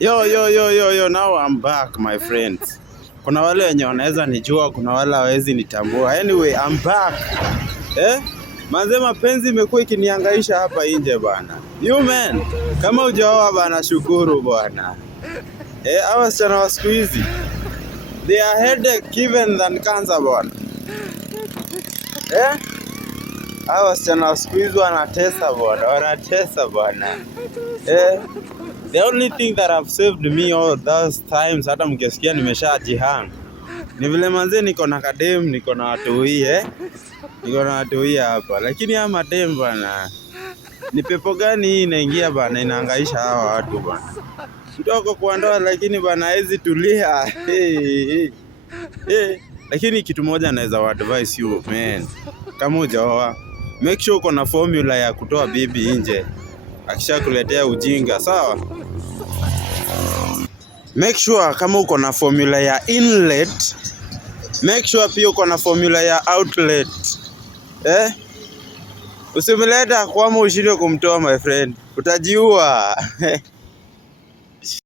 Yo, now I'm back my friends. Kuna wale wenye wanaweza nijua, kuna wale hawezi nitambua. Anyway, I'm back. Manze mapenzi imekuwa ikinihangaisha hapa nje bana. You man, kama hujaoa bana shukuru bwana. Hawa wasichana wa siku hizi, they are headache even than cancer bwana. Hawa wasichana wa siku hizi wanatesa bwana. The only thing that have saved me all those times, hata mkisikia nimeshajihang, ni vile manze niko na kadem, niko na watu hii hapa. Lakini haya madem bana, ni pepo gani hii inaingia bana, inahangaisha hawa watu bana. Mtoko kwa ndoa lakini bana hezi tulia. Lakini kitu moja naweza advise you man, kama hujaoa, make sure uko na formula ya kutoa bibi nje akisha kuletea ujinga, sawa? Make sure kama uko na formula ya inlet, make sure pia uko na formula ya outlet. Usimleta kwama ushindwe kumtoa my friend, utajiua.